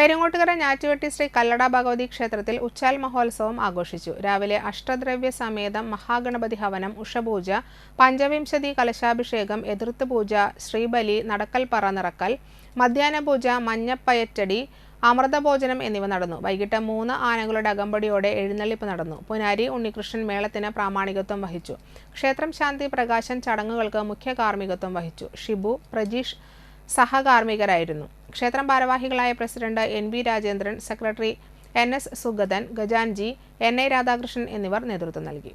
പെരുങ്ങോട്ടുകര ഞാറ്റുവെട്ടി ശ്രീ കല്ലട ഭഗവതി ക്ഷേത്രത്തിൽ ഉച്ചാൽ മഹോത്സവം ആഘോഷിച്ചു. രാവിലെ അഷ്ടദ്രവ്യ സമേതം മഹാഗണപതി ഹവനം ഉഷപൂജ പഞ്ചവിംശതി കലശാഭിഷേകം എതിർത്ത് പൂജ ശ്രീബലി നടക്കൽ പറ നിറക്കൽ മധ്യാഹ്ന പൂജ മഞ്ഞപ്പയറ്റടി അമൃതഭോജനം എന്നിവ നടന്നു. വൈകിട്ട് മൂന്ന് ആനകളുടെ അകമ്പടിയോടെ എഴുന്നള്ളിപ്പ് നടന്നു. പുനാരി ഉണ്ണികൃഷ്ണൻ മേളത്തിന് പ്രാമാണികത്വം വഹിച്ചു. ക്ഷേത്രം ശാന്തി പ്രകാശൻ ചടങ്ങുകൾക്ക് മുഖ്യ കാർമ്മികത്വം വഹിച്ചു. ഷിബു പ്രജീഷ് സഹകാർമ്മികരായിരുന്നു. ക്ഷേത്രം ഭാരവാഹികളായ president N V Rajendran secretary N S Sugathan ഗജാൻജി N A Radhakrishnan എന്നിവർ നേതൃത്വം നൽകി.